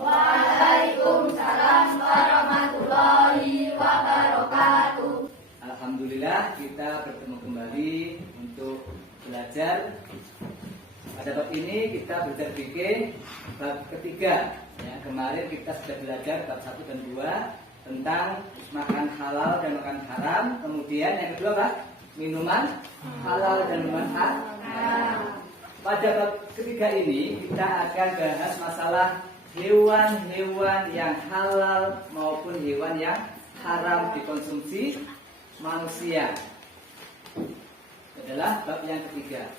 Waalaikumsalam warahmatullahi wabarakatuh. Alhamdulillah kita bertemu kembali untuk belajar. Pada bab ini kita belajar fikih bab ketiga. Ya, kemarin kita sudah belajar bab 1 dan 2 tentang makan halal dan makan haram. Kemudian yang kedua apa? Minuman halal dan minuman haram. Pada bab ketiga ini kita akan bahas masalah hewan-hewan yang halal maupun hewan yang haram dikonsumsi manusia. Adalah bab yang ketiga.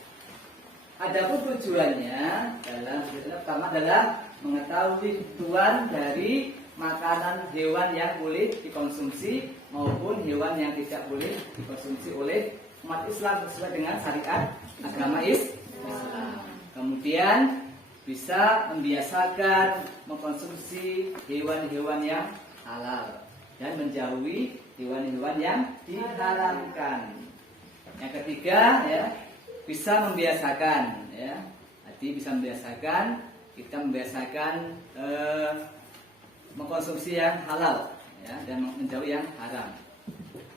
Adapun tujuannya pertama adalah mengetahui ketentuan dari makanan hewan yang boleh dikonsumsi maupun hewan yang tidak boleh dikonsumsi oleh umat Islam sesuai dengan syariat agama Islam. Kemudian bisa membiasakan mengkonsumsi hewan-hewan yang halal dan menjauhi hewan-hewan yang diharamkan. Yang ketiga, ya, bisa membiasakan, ya. Jadi bisa membiasakan, kita membiasakan mengkonsumsi yang halal, ya, dan menjauhi yang haram.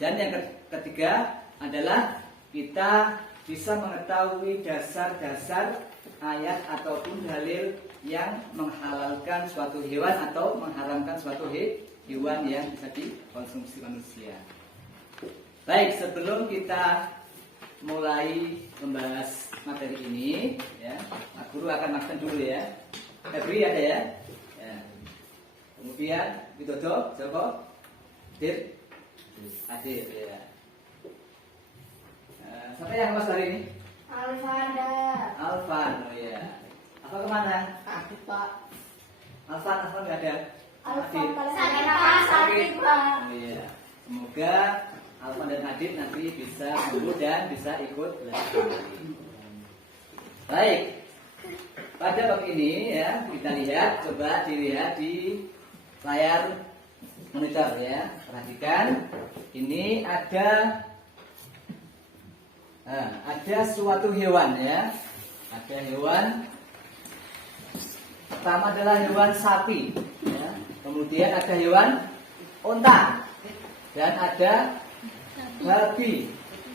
Dan yang ketiga adalah kita bisa mengetahui dasar-dasar ayat ataupun dalil yang menghalalkan suatu hewan atau mengharamkan suatu hewan yang bisa dikonsumsi manusia. Baik, sebelum kita mulai membahas materi ini, ya, Pak Guru akan makan dulu ya. Febri ada ya? Ya. Kemudian Widodo, Joko, Hadir ya. Siapa yang mas hari ini? Alfan, oh ya. Apa kemana? Sakit Pak. Alfan nggak ada. Sakit Pak. Oh iya. Semoga Alfan dan Adit nanti bisa sembuh dan bisa ikut belajar. Baik. Pada bab ini ya kita lihat, coba dilihat di layar monitor ya. Perhatikan, ini ada suatu hewan ya. Ada hewan. Pertama adalah hewan sapi ya. Kemudian ada hewan onta. Dan ada babi.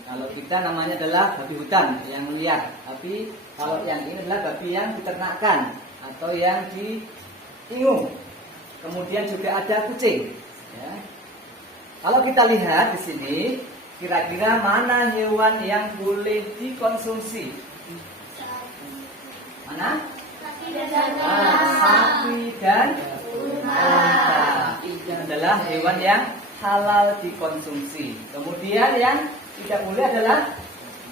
Kalau kita namanya adalah babi hutan yang liar. Tapi kalau yang ini adalah babi yang diternakkan atau yang diingung. Kemudian juga ada kucing ya. Kalau kita lihat di sini, kira-kira mana hewan yang boleh dikonsumsi? Mana? Sapi dan unta. Itu adalah hewan yang halal dikonsumsi. Kemudian yang tidak boleh adalah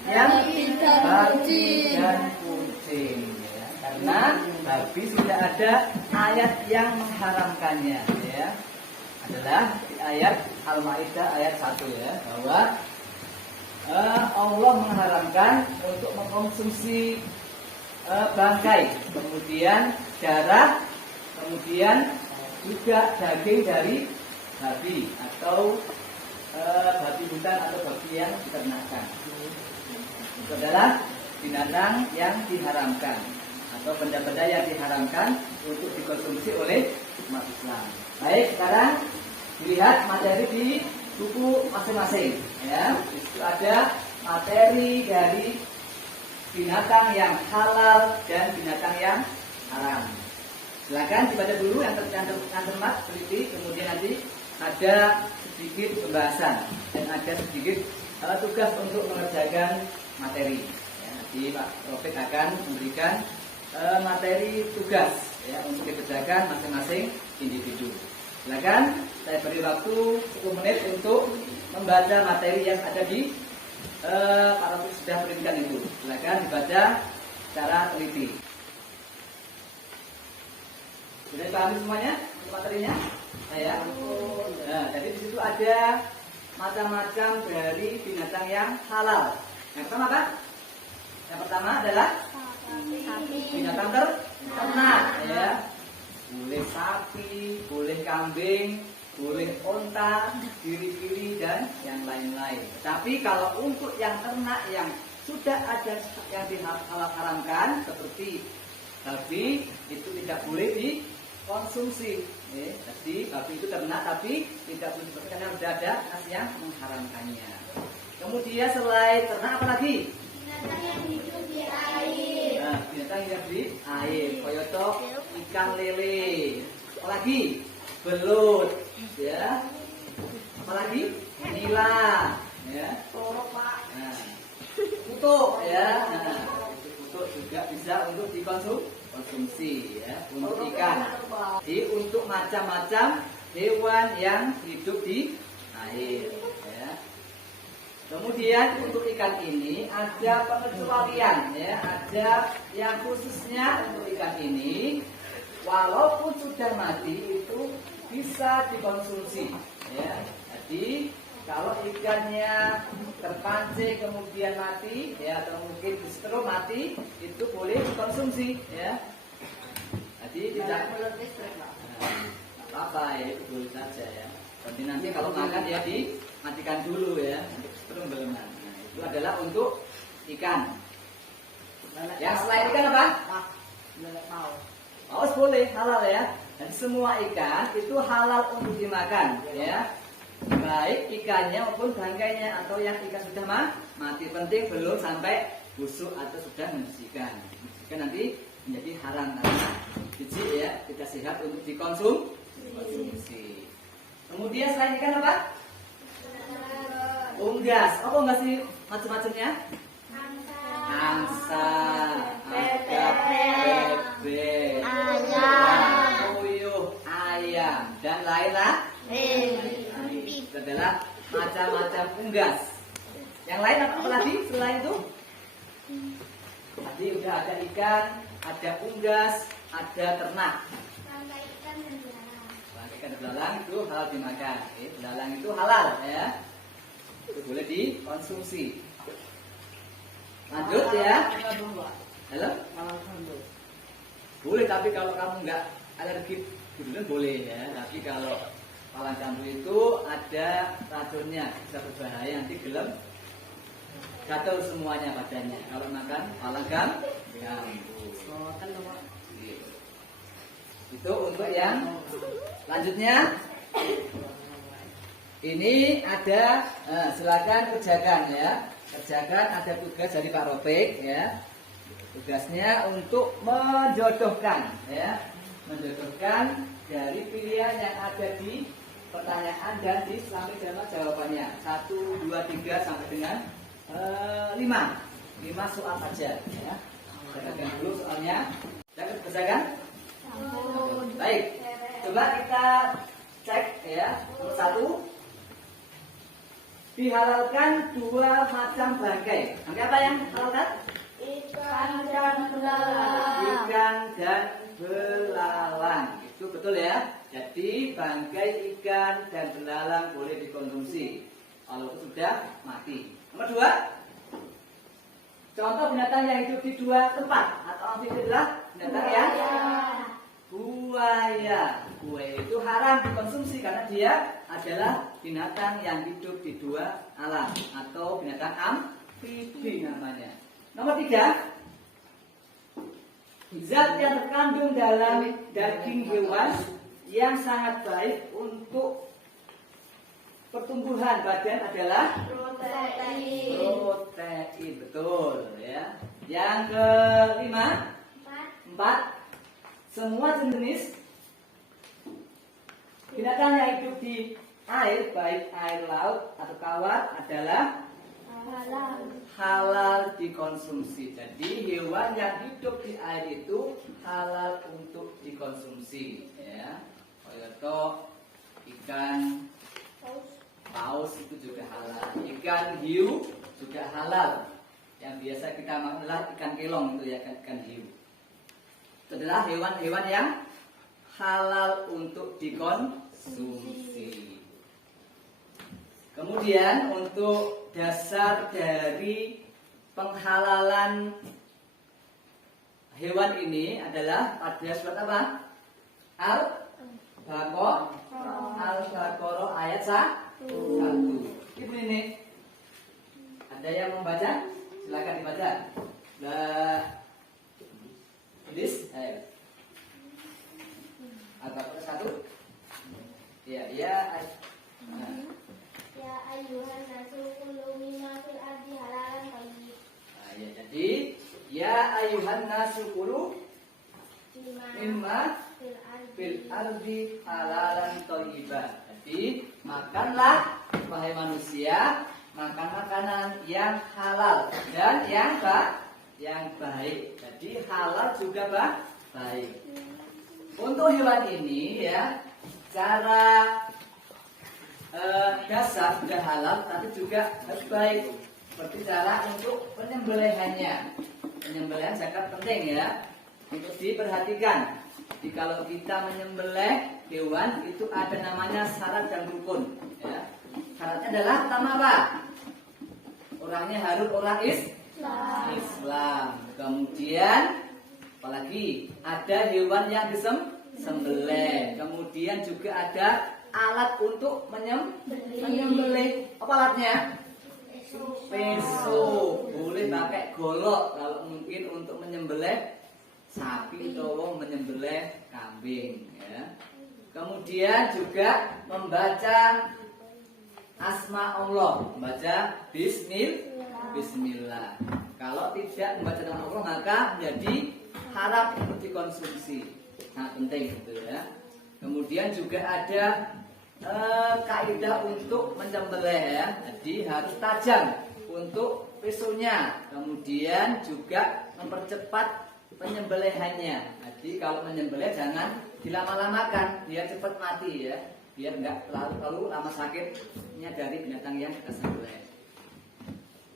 yang babi dan kucing. Ya. Karena babi sudah ada ayat yang mengharamkannya. Ya. Adalah di ayat Al-Maidah ayat 1 ya, bahwa Allah mengharamkan untuk mengkonsumsi bangkai, kemudian darah, kemudian juga daging dari babi atau babi hutan atau babi yang diternakkan. Itu adalah binatang yang diharamkan atau benda-benda yang diharamkan untuk dikonsumsi oleh umat Islam. Baik, sekarang dilihat materi di buku masing-masing ya. Di situ ada materi dari binatang yang halal dan binatang yang haram. Silakan dibaca dulu yang tercermat, teliti, kemudian nanti ada sedikit pembahasan dan ada sedikit tugas untuk mengerjakan materi. Ya, nanti Pak Taufik akan memberikan materi tugas ya untuk dikerjakan masing-masing individu. Silakan, saya beri waktu 10 menit untuk membaca materi yang ada di Pak Taufik sudah berikan itu. Silakan dibaca secara teliti. Sudah paham semuanya materinya? Ya. Nah, jadi di situ ada macam-macam dari binatang yang halal. Yang pertama apa? Yang pertama adalah binatang ternak ya. Boleh sapi, boleh kambing, boleh onta, kiri-kiri dan yang lain-lain. Tapi kalau untuk yang ternak yang sudah ada yang diharamkan seperti babi itu tidak boleh konsumsi. Jadi babi itu ternak tapi tidak boleh dipakai karena sudah ada nas yang mengharamkannya. Kemudian selain ternak apa lagi? Binatang yang hidup di air. Nah, binatang yang hidup di air, koyoto ikan lele. Apalagi? Belut, ya. Apalagi? Nila, ya. Nah, kutuk, ya. Nah, kutuk juga bisa untuk dikonsumsi, ya. Untuk ikan. Jadi untuk macam-macam hewan yang hidup di air, ya. Kemudian untuk ikan ini ada pengecualian, ya. Ada yang khususnya untuk ikan ini, walaupun sudah mati itu bisa dikonsumsi, ya. Jadi kalau ikannya terpancing kemudian mati, ya, atau mungkin disetrum mati, itu boleh dikonsumsi, ya. Jadi tidak apa-apa, ya, itu boleh saja, ya. Tapi nanti kalau makan ya dimatikan dulu, ya, untuk setrum beleman. Nah, itu adalah untuk ikan. Yang selain ikan apa? Paus boleh, halal, ya. Dan semua ikan itu halal untuk dimakan, ya. Baik ikannya maupun bangkainya atau yang ikan sudah mati, penting belum sampai busuk atau sudah membersihkan. Membersihkan nanti menjadi haram karena biji, ya, tidak sehat untuk dikonsumsi. Kemudian selain ikan apa? Unggas. Apa unggas ini macam-macamnya? Angsa, agak, bebek, puyuh, ayam, dan lain-lain. Itu adalah macam-macam unggas. Yang lain apa lagi selain itu? Tadi udah ada ikan, ada unggas, ada ternak. Bangkai ikan dan belalang. Bangkai ikan dan belalang itu halal dimakan. Belalang itu halal, ya. Itu boleh dikonsumsi. Lanjut, ya. Halo? Boleh, tapi kalau kamu nggak alergi durian boleh, ya. Tapi kalau palang jambu itu ada racunnya, bisa berbahaya, nanti gelem gatal semuanya badannya kalau makan palang jambu. Itu untuk yang selanjutnya. Ini ada, silakan kerjakan, ya. Kerjakan, ada tugas dari Pak Ropik, ya. Tugasnya untuk menjodohkan, ya. Menjodohkan dari pilihan yang ada di pertanyaan dan di samping jawabannya. 1, 2, 3 sampai dengan 5 soal saja, ya. Kerjakan dulu soalnya. Jangan kerjakan. Baik, coba kita cek, ya. Nomor 1, dihalalkan 2 macam bangkai. Bangkai apa yang dihalalkan? Ikan dan belalang. Ikan dan belalang. Itu betul, ya. Jadi bangkai ikan dan belalang boleh dikonsumsi walaupun sudah mati. Nomor 2, contoh binatang yang hidup di 2 tempat atau amfibi adalah binatang yang buaya. Buaya itu haram dikonsumsi karena dia adalah binatang yang hidup di 2 alam atau binatang amfibi namanya. Nomor 3, zat yang terkandung dalam daging hewan yang sangat baik untuk pertumbuhan badan adalah protein, betul, ya. Yang kelima, 4, semua jenis binatang yang hidup di air, baik air laut atau kawat, adalah halal dikonsumsi. Jadi hewan yang hidup di air itu halal untuk dikonsumsi, ya. Koyoto, ikan paus itu juga halal. Ikan hiu juga halal. Yang biasa kita makan adalah ikan kelong, itu ya, ikan hiu. Itu adalah hewan-hewan yang halal untuk dikonsumsi. Kemudian untuk dasar dari penghalalan hewan ini adalah pada surat apa? Al-Baqarah ayat 1. Ibu ini ada yang membaca? Silakan dibaca. Idris, ayo. Agak satu. Ya, ya. Nah. Ya ayuhan nasu kulu mimma fil ardi halalan thayyib. Nah, ya, jadi ya ayuhan nasu kulu mimma fil ardi halalan thayyiban. Jadi makanlah wahai manusia, makan makanan yang halal dan yang baik. Jadi halal juga baik. Untuk hewan ini ya, cara dasar sudah halal, tapi juga harus baik. Seperti cara untuk penyembelihannya. Penyembelihan zakat penting ya, untuk diperhatikan. Jadi kalau kita menyembelih hewan itu ada namanya syarat dan rukun. Ya. Syaratnya adalah pertama apa? Orangnya harus orang Islam. Kemudian apalagi ada hewan yang disembelih. Kemudian juga ada alat untuk menyembelih. Apa alatnya? Pisau. Boleh pakai golok kalau mungkin untuk menyembelih sapi atau menyembelih kambing ya. Kemudian juga membaca asma Allah, membaca bismillah. Kalau tidak membaca nama Allah maka menjadi haram untuk dikonsumsi. Sangat penting itu ya. Kemudian juga ada kaidah untuk menyembelih ya. Jadi harus tajam untuk pisaunya. Kemudian juga mempercepat penyembelihannya. Jadi kalau menyembelih jangan dilama-lamakan, biar cepat mati ya. Biar enggak terlalu lama sakitnya dari binatang yang kita sembelih.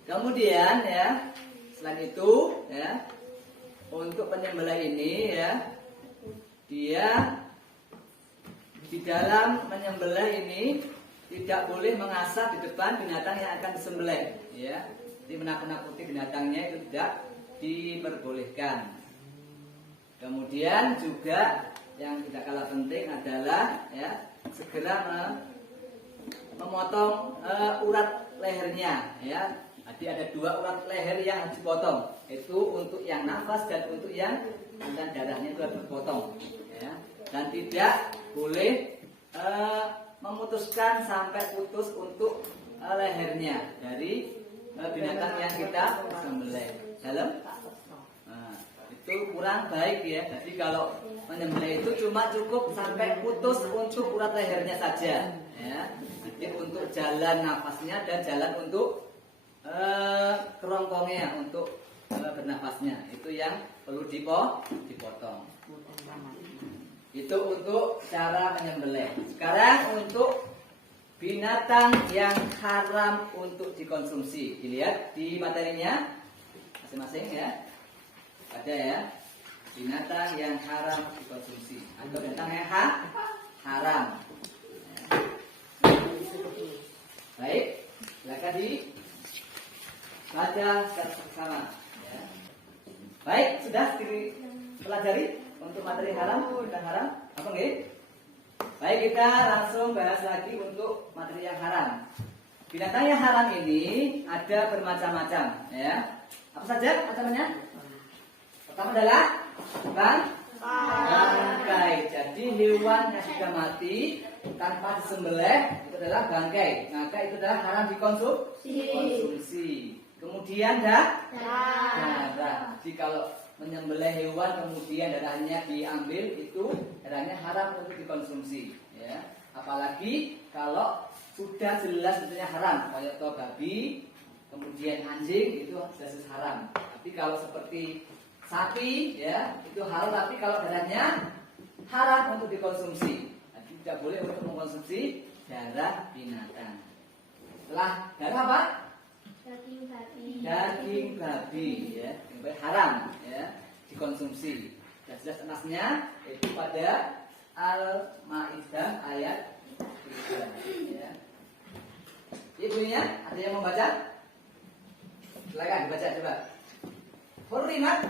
Kemudian ya, selain itu ya, untuk penyembelih ini ya, dia di dalam menyembelih ini tidak boleh mengasah di depan binatang yang akan disembelih ya. Jadi menakut-nakuti binatangnya itu tidak diperbolehkan. Kemudian juga yang tidak kalah penting adalah ya, segera memotong urat lehernya ya. Jadi ada 2 urat leher yang harus dipotong. Itu untuk yang nafas dan untuk yang aliran darahnya itu harus dipotong ya. Dan tidak boleh memutuskan sampai putus untuk lehernya dari binatang yang kita sembelih. Dalam itu kurang baik ya. Jadi kalau menyembelih itu cuma cukup sampai putus untuk urat lehernya saja ya. Jadi untuk jalan nafasnya dan jalan untuk kerongkongnya, untuk bernafasnya itu yang perlu dipotong. Itu untuk cara menyembelih. Sekarang untuk binatang yang haram untuk dikonsumsi. Dilihat di materinya masing-masing ya. Ada ya, binatang yang haram dikonsumsi atau binatang yang haram. Baik, silakan dibaca bersama. Ya. Baik, sudah dipelajari untuk materi haram, binatang haram. Apa nggih? Baik, kita langsung bahas lagi untuk materi yang haram. Binatang yang haram ini ada bermacam-macam, ya. Apa saja macamnya? Pertama adalah bangkai. Jadi hewan yang sudah mati tanpa disembelih itu adalah bangkai. Maka itu adalah haram dikonsumsi. Kemudian darah. Jadi kalau menyembelih hewan kemudian darahnya diambil, itu darahnya haram untuk dikonsumsi. Ya. Apalagi kalau sudah jelas bentuknya haram, kayak babi, kemudian anjing itu jelas haram. Tapi kalau seperti sapi ya itu halal, tapi kalau darahnya haram untuk dikonsumsi. Jadi tidak boleh untuk mengkonsumsi darah binatang. Setelah darah apa? Daging babi ya, haram ya dikonsumsi. Dan jelas tenasnya itu pada Al-Maidah ayat 3 ya. Ibunya ada yang membaca? Silakan dibaca coba. Hurrimat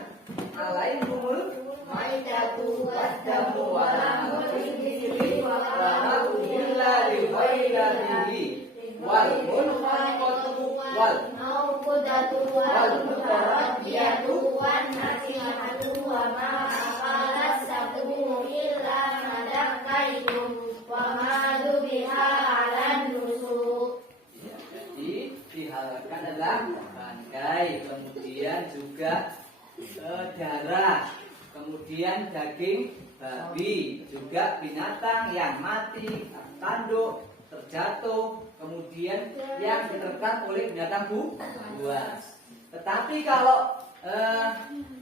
alaikumul maitatu waddamu wa lahmul khinziri wa ma uhilla li ghairihi wal munkhaniqatu wal mawqudatu wal mutaraddiyatu wan nasihatu wa ma aqala sabtu illa madam daging babi, juga binatang yang mati, tanduk, terjatuh, kemudian yang diterkam oleh binatang buas. Tetapi kalau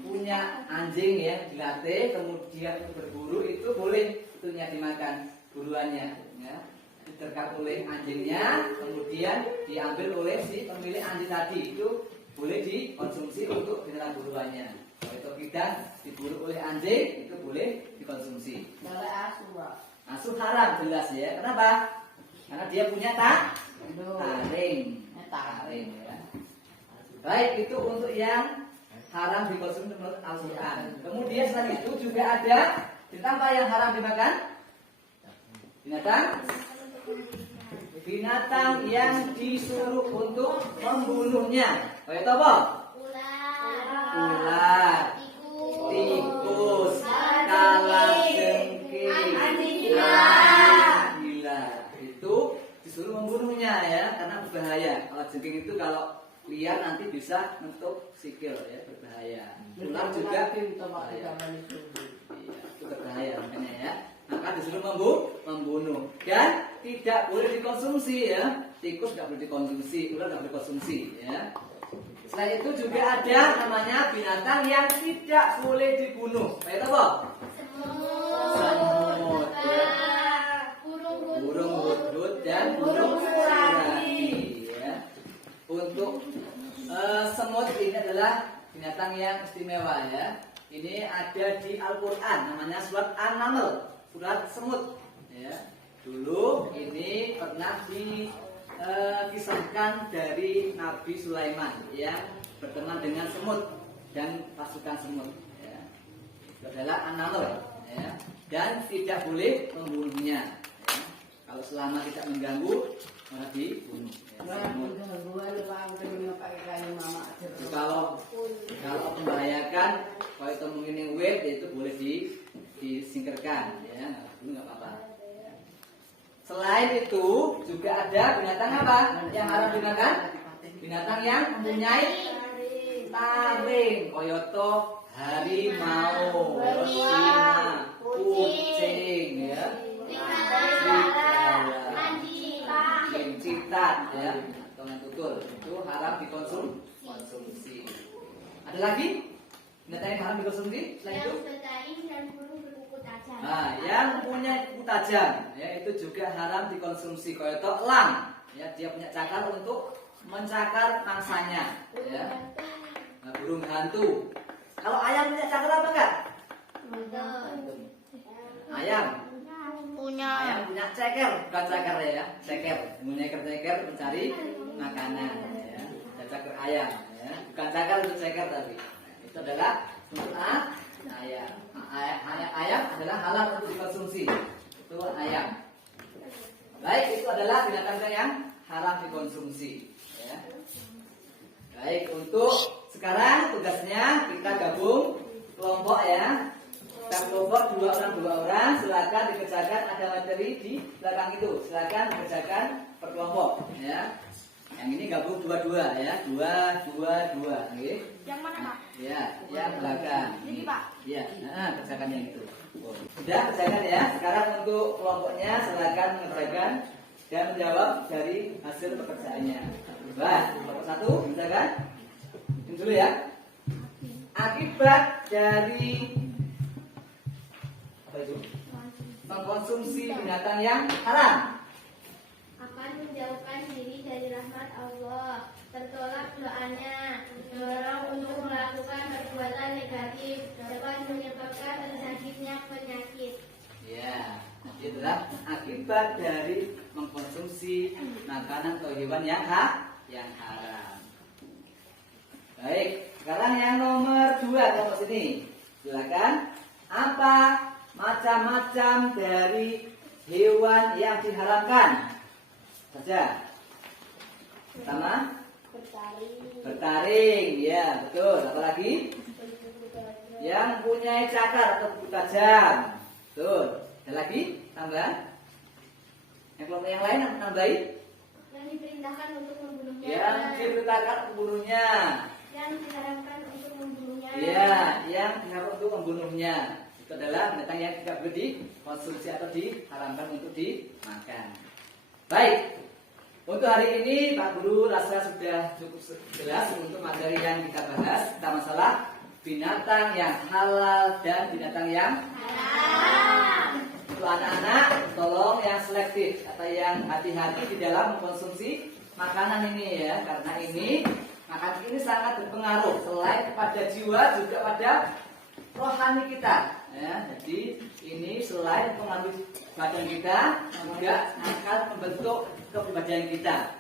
punya anjing yang dilatih kemudian berburu, itu boleh itunya dimakan buruannya, ya. Diterkam oleh anjingnya kemudian diambil oleh si pemilik anjing tadi, itu boleh dikonsumsi untuk binatang buruannya. Kalau itu tidak diburu oleh anjing, itu boleh dikonsumsi. Asu haram jelas ya. Kenapa? Karena dia punya taring. Ya. Baik, itu untuk yang haram dikonsumsi menurut Al-Quran. Kemudian selain itu juga ada ditambah yang haram dimakan. Binatang yang disuruh untuk membunuhnya. Kayak apa? Ular, tikus, kalajengking, gila. Itu disuruh membunuhnya ya, karena berbahaya. Kalau jengking itu kalau liar nanti bisa nutup sikil ya, berbahaya. Ular juga berbahaya. Iya, itu berbahaya makanya ya. Maka disuruh membunuh dan tidak boleh dikonsumsi ya. Tikus tidak boleh dikonsumsi, ular tidak boleh dikonsumsi ya. Selain itu juga ada namanya binatang yang tidak boleh dibunuh. Kayak apa? Semut, ya. Burung hudhud dan burung sirati ya. Untuk semut ini adalah binatang yang istimewa ya. Ini ada di Al-Quran, namanya surat An-Naml, surat semut ya. Dulu ini pernah dikisahkan dari Nabi Sulaiman yang berteman dengan semut dan pasukan semut ya. Itu adalah An-Naml ya. Dan tidak boleh membunuhnya ya. Kalau selama tidak mengganggu maka dibunuh ya. Kalau membahayakan, kalau itu mengini weight, itu boleh disingkirkan ya, nggak apa-apa. Selain itu juga ada binatang apa yang harus dimakan? Binatang yang mempunyai taring, koyoto, harimau, singa, kucing ya, citat ya, atau tutul, itu haram dikonsumsi. Ada lagi binatang yang haram dikonsumsi selain itu? Nah, yang punya kuku tajam, ya itu juga haram dikonsumsi. Kayak elang, ya dia punya cakar untuk mencakar mangsanya, ya. Nah, burung hantu. Kalau ayam punya cakar apa enggak? Ayam punya ceker, bukan cakar ya, ceker. Punya ceker mencari makanan, ya. Dan cakar ayam, ya. Bukan cakar untuk ceker tapi. Nah, itu adalah untuk ayam. Ayam adalah halal untuk dikonsumsi. Itu ayam. Baik, itu adalah binatang yang haram dikonsumsi ya. Baik, untuk sekarang tugasnya kita gabung kelompok ya. Kita kelompok dua orang. Silakan dikerjakan, ada materi di belakang itu. Silakan dikerjakan per kelompok ya. Yang ini gabung dua-dua ya. Dua. Okay. Yang mana, Pak? Ya, yang belakang. Ini, Pak. Ya, kerjakan yang itu. Sudah kerjakan ya. Sekarang untuk kelompoknya silakan mengerjakan dan menjawab dari hasil pekerjaannya. Baik, kelompok satu kerjakan. Ini dulu ya. Akibat dari apa itu? Mengkonsumsi binatang yang haram. Akan menjauhkan diri dari rahmat Allah, tertolak doanya, mendorong untuk melakukan perbuatan negatif, dapat menyebabkan terjadinya penyakit. Ya, itu adalah akibat dari mengkonsumsi makanan atau hewan yang haram. Baik, sekarang yang nomor 2 kelompok sini. Silakan. Apa macam-macam dari hewan yang diharamkan? Saja. Pertama, bertaring, ya betul. Apalagi yang punya cakar atau kuku tajam, betul. Ada lagi tambahan? Yang kelompok yang lain nambahin? Yang diperintahkan untuk membunuhnya. Yang diperintahkan membunuhnya. Yang diharamkan untuk membunuhnya. Ya, yang diharamkan untuk membunuhnya. Itu adalah binatang yang tidak boleh dikonsumsi atau diharamkan untuk dimakan. Baik, untuk hari ini Pak Guru rasa sudah cukup jelas untuk materi yang kita bahas tentang masalah binatang yang halal dan binatang yang haram. Untuk anak-anak, tolong yang selektif atau yang hati-hati di dalam mengkonsumsi makanan ini ya, karena ini makanan ini sangat berpengaruh selain kepada jiwa juga pada rohani kita. Ya, jadi ini selain mempengaruhi badan kita, juga akan membentuk kepribadian kita.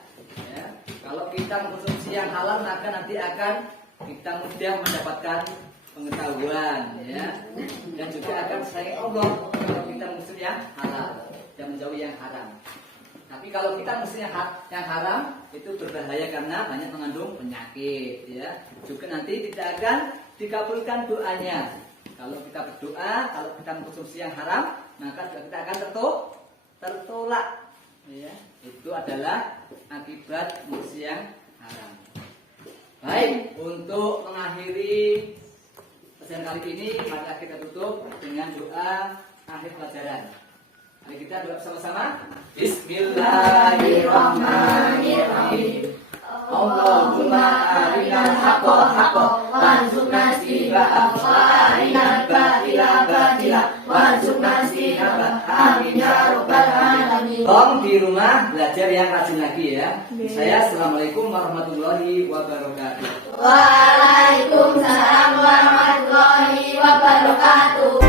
Ya, kalau kita mengkonsumsi yang halal maka nanti akan kita mudah mendapatkan pengetahuan, ya, dan juga akan sayang Allah kalau kita mengkonsumsi yang halal dan menjauhi yang haram. Tapi kalau kita mengkonsumsi yang haram itu berbahaya karena banyak mengandung penyakit, ya. Juga nanti tidak akan dikabulkan doanya. Kalau kita berdoa, kalau kita mengkonsumsi yang haram, maka kita akan tertolak. Ya, itu adalah akibat mengkonsumsi yang haram. Baik, untuk mengakhiri pelajaran kali ini, maka kita tutup dengan doa akhir pelajaran. Mari kita doa bersama-sama. Bismillahirrahmanirrahim. Allahumma arinal haqqa haqqan warzuqna ittiba'ahu wa arinal batila batila warzuqna ijtinabah. Amin ya rabbal alamin. Tolong di rumah belajar yang rajin lagi ya. Saya assalamualaikum warahmatullahi wabarakatuh. Waalaikumsalam warahmatullahi wabarakatuh.